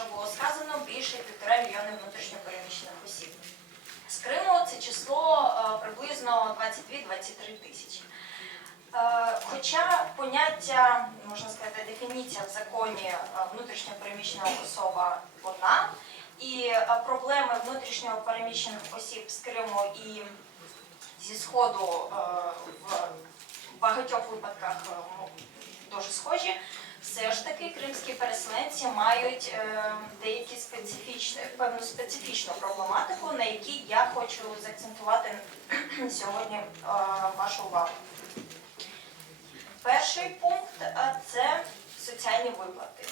вже було сказано, більше півтора мільйони внутрішньопереміщених осіб. З Криму це число е, приблизно 22-23 тисячі. Е, Хоча поняття, можна сказати, дефініція в законі е, внутрішньо переміщена особа одна, і проблеми внутрішньо переміщених осіб з Криму і зі Сходу в багатьох випадках дуже схожі. Все ж таки кримські переселенці мають е, деякі специфічні, певну специфічну проблематику, на якій я хочу заакцентувати сьогодні е, вашу увагу. Перший пункт е, це соціальні виплати.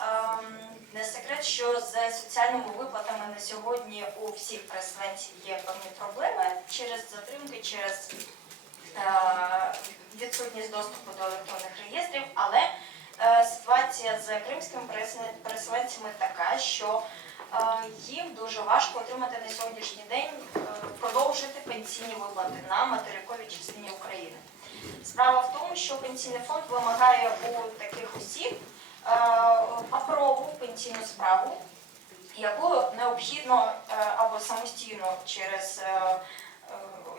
Ем, Не секрет, що з соціальними виплатами на сьогодні у всіх переселенців є певні проблеми через затримки, через е, відсутність доступу до електронних реєстрів, але ситуація з кримськими пересел- переселенцями така, що е, їм дуже важко отримати на сьогоднішній день е, продовжити пенсійні виплати на материковій частині України. Справа в тому, що пенсійний фонд вимагає у таких осіб е, паперову пенсійну справу, яку необхідно е, або самостійно через е, е,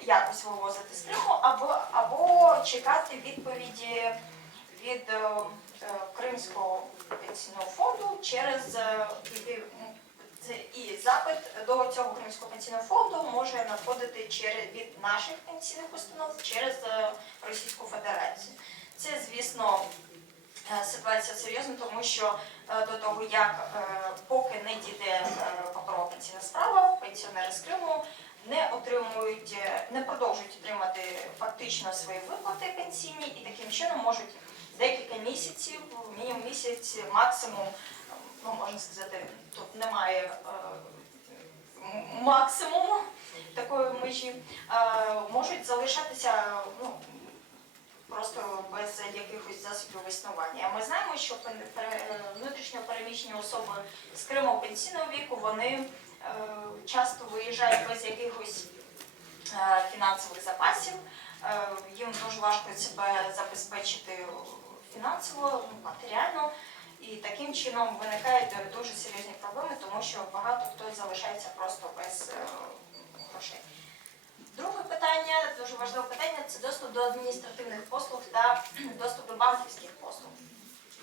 якось вивозити з Криму, або, або чекати відповіді від е, е, Кримського пенсійного фонду через е, і- і- запит до цього Кримського пенсійного фонду може надходити через від наших пенсійних установ через е, Російську Федерацію. Це, звісно, е, ситуація серйозна, тому що е, до того, як е, поки не дійде е, паперова пенсійна справа, пенсіонери з Криму не отримують, е, не продовжують отримати фактично свої виплати пенсійні і таким чином можуть декілька місяців, мінімум місяць, максимум, ну можна сказати, тут немає е, максимуму такої межі, е, можуть залишатися ну, просто без якихось засобів існування. Ми знаємо, що внутрішньо переміщені особи з Криму пенсійного віку вони е, часто виїжджають без якихось фінансових запасів. Е, Їм дуже важко себе забезпечити фінансово, матеріально. І таким чином виникають дуже серйозні проблеми, тому що багато хто залишається просто без е, грошей. Друге питання, дуже важливе питання, це доступ до адміністративних послуг та доступ до банківських послуг.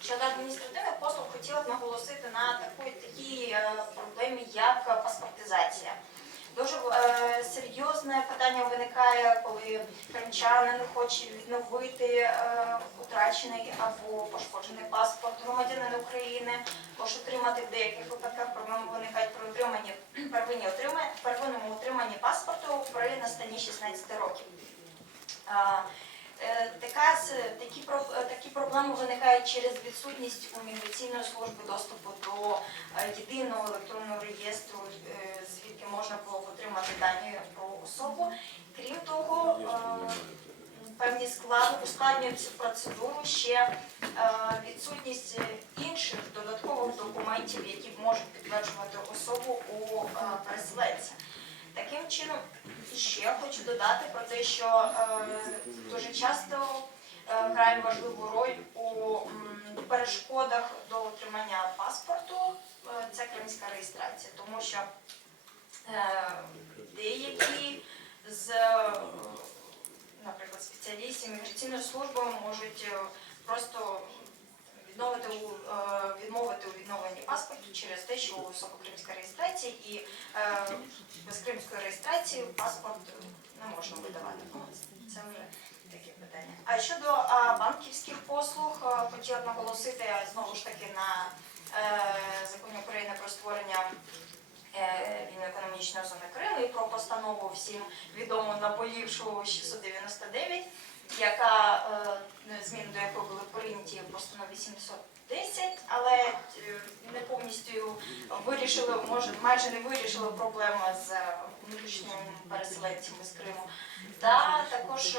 Щодо адміністративних послуг хотіла б наголосити на такій, е, проблемі, як паспортизація. Дуже е, серйозне питання виникає, коли кримчанин хоче відновити е, утрачений або пошкоджений паспорт громадянина України, хоче отримати в деяких випадках проблеми виникають при отриманні первинні отримання, первинному отриманні паспорту при настанні 16 років. Е, Така, такі, е, такі проблеми виникають через відсутність у міграційної служби доступу до е, єдиного електронного реєстру, е, звідки можна було отримати дані про особу. Крім того, е, певні склади ускладнюють цю процедуру ще е, відсутність е, інших додаткових документів, які можуть підтверджувати особу у е, переселенця. Таким чином, ще хочу додати про те, що е, дуже часто е, грає важливу роль у перешкодах до отримання паспорту. е, Це кримська реєстрація, тому що е, деякі з, наприклад, спеціалістів міграційної служби можуть е, просто відновити у е, відмовити у відновленні паспорту через те, що у особи реєстрація і е, без кримської реєстрації паспорт не можна видавати. Це вже таке питання. А щодо банківських послуг, е, хотіла б наголосити знову ж таки на законі України про створення е, вільно-економічної зони і про постанову всім відому наболівшу 699, яка е, зміни до якої були прийняті в постанові 710, але е, не повністю вирішили, може майже не вирішили проблему з внутрішніми переселенцями з Криму. Та також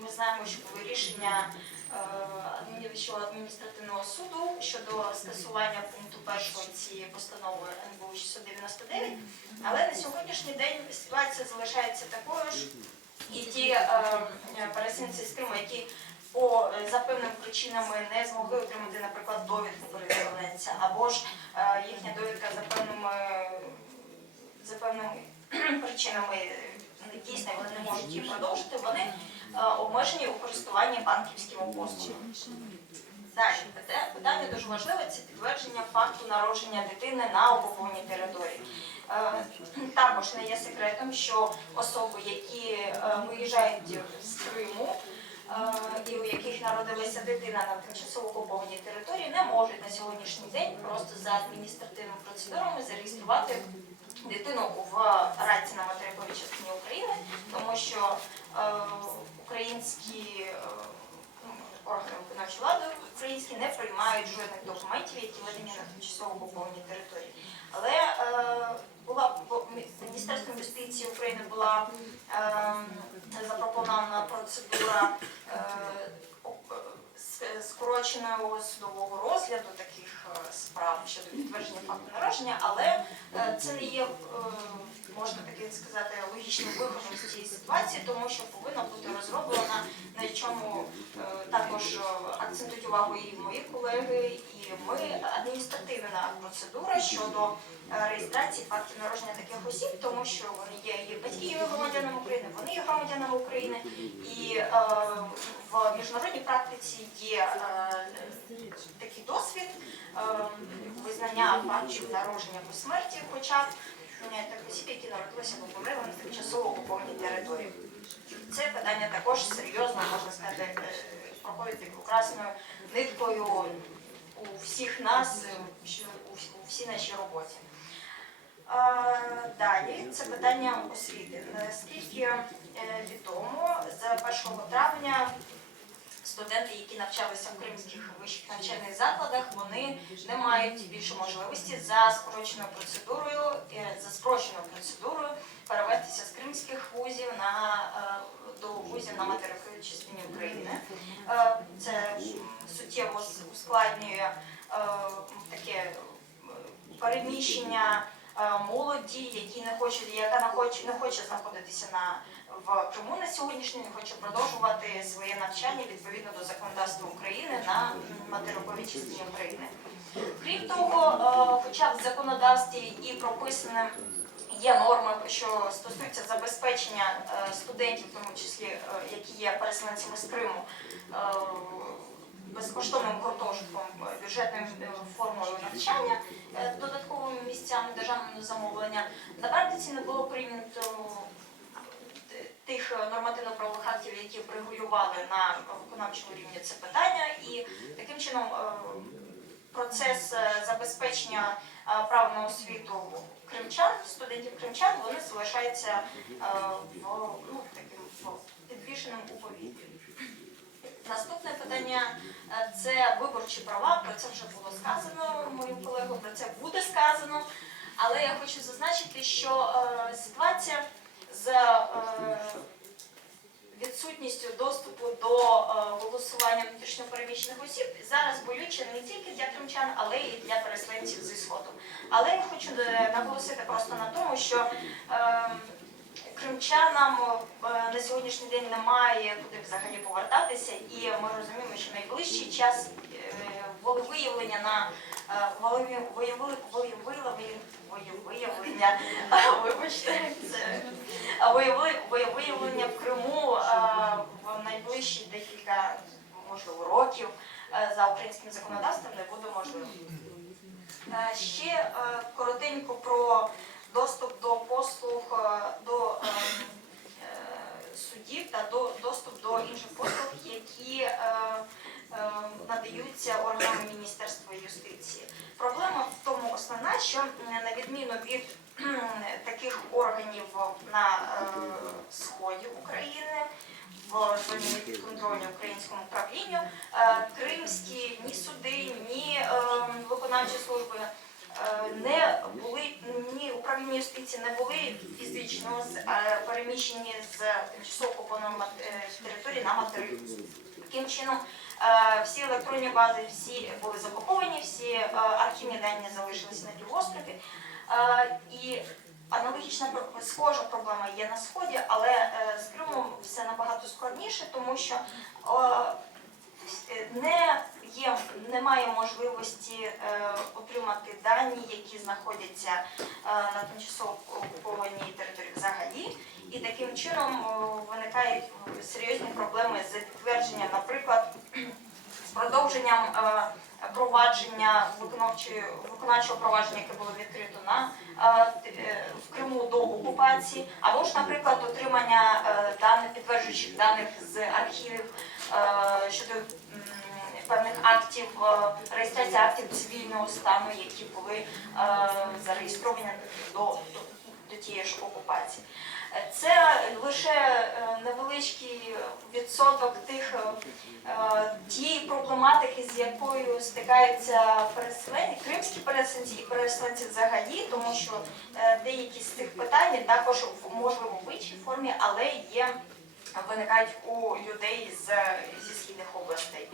ми знаємо, що були рішення Е, адміністративного суду щодо скасування пункту першого цієї постанови НБУ 699, але на сьогоднішній день ситуація залишається такою ж, і ті е, е пересінці з тим, які по е, за певними причинами не змогли отримати, наприклад, довідку переселенця, або ж е, їхня довідка за певними за певними причинами дійсно вони не можуть її продовжити. Вони обмежені у користуванні банківськими послугами. Далі питання дуже важливе це підтвердження факту народження дитини на окупованій території. Е, Також не є секретом, що особи, які е, виїжджають з Криму е, і у яких народилася дитина на тимчасово окупованій території, не можуть на сьогоднішній день просто за адміністративними процедурами зареєструвати дитину в раді на материковій частині України, тому що е, українські е, ну, органи виконавчої влади українські не приймають жодних документів, які видані на тимчасово окупованій території. Але е, була Міністерством юстиції України була е, запропонована процедура е, скороченого судового розгляду таких е, справ щодо підтвердження факту народження, але е, це не є, е, можна таки сказати, логічним виходом з цієї ситуації, тому що повинна бути розроблена, на чому е, також е, акцентують увагу і мої колеги, і ми адміністративна процедура щодо е, реєстрації фактів народження таких осіб, тому що вони є і батьки громадянами України, вони є громадянами України, і е, в міжнародній практиці є е, такий досвід е, визнання фактів народження по смерті, хоча е, так осіб, які народилися або померли на тимчасово окупованій території. Це питання також серйозно, можна сказати, проходить такою красною ниткою у всіх нас, у всій нашій роботі. Далі це питання освіти. Наскільки відомо, з 1 травня студенти, які навчалися в кримських вищих навчальних закладах, вони не мають більше можливості за скороченою процедурою, е, за спрощеною процедурою перевестися з кримських вузів на е, до вузів на материковій частині України. Е, Це суттєво ускладнює таке переміщення молоді, які не хочуть, яка не хоче, не хоче знаходитися на в Криму на сьогоднішній день, хоче продовжувати своє навчання відповідно до законодавства України на материковій частині України. Крім того, е, хоча в законодавстві і прописаним є норми, що стосуються забезпечення е, студентів, в тому числі е, які є переселенцями з Криму, безкоштовним гуртожитком, бюджетною е, формою навчання, додатковими місцями державного замовлення. На практиці не було прийнято тих е, нормативно-правових актів, які б регулювали на виконавчому рівні це питання, і таким чином е, процес е, забезпечення права на освіту кримчан, студентів кримчан, вони залишаються в ну, таким підвішеним у повітрі. Наступне питання це виборчі права. Про це вже було сказано моїм колегою, про це буде сказано. Але я хочу зазначити, що ситуація з е, відсутністю доступу до е, голосування внутрішньопереміщених осіб зараз болюче не тільки для кримчан, але й для переселенців зі сходу. Але я хочу е, наголосити просто на тому, що кримчанам на сьогоднішній день немає куди взагалі повертатися, і ми розуміємо, що найближчий час волевиявлення на е, воєвили- вибачте, це в Криму е, в найближчі декілька можливо років е, за українським законодавством не буде можливим. Ще коротенько про доступ до послуг до судів та до доступ до інших послуг, які надаються органами Міністерства юстиції. Проблема в тому основна, що на відміну від таких органів на е, сході України. В зоні непідконтрольній українському правлінню е, кримські ні суди, ні е, виконавчі служби е, не були ні управління юстиції не були фізично переміщені з тимчасово окупованої території на материк. Таким чином, всі електронні бази всі були закуповані, всі е, архівні дані залишилися на півострові. Е, І аналогічна схожа проблема є на сході, але е, з Кримом все набагато складніше, тому що е, е, не є, немає можливості е, отримати дані, які знаходяться е, на тимчасово окупованій території взагалі. І таким чином е, виникають е, серйозні проблеми з підтвердженням, наприклад, продовженням е, провадження виконавчого провадження, яке було відкрито на е, е, в Криму до окупації, або ж, наприклад, отримання даних підтверджуючих даних з архівів щодо певних актів, реєстрація актів цивільного стану, які були зареєстровані до, до, до тієї ж окупації. Це лише е, невеличкий відсоток тих е, е, тієї проблематики, з якою стикаються переселені, кримські переселенці і переселенці взагалі, тому що деякі з цих питань також можливо в іншій формі, але є виникають у людей з, зі східних областей.